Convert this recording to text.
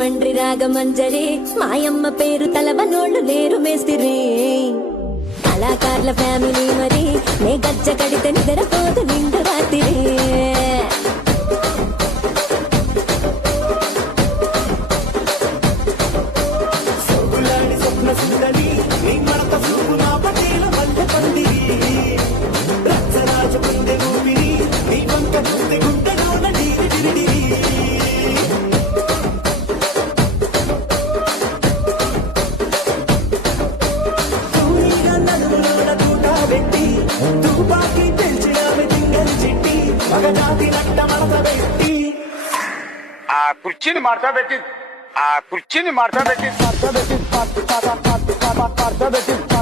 రాజమండ్రి రాగమంజరి మాయమ్మ పేరు తలవనోళ్ళు లేరు మేస్తిరి కళాకారుల ఫ్యామిలీ మరి నే గజ్జ కడితే నిద్రపోదు నిండు రాత్రి ఆ కుర్చీని మార్చబెట్టి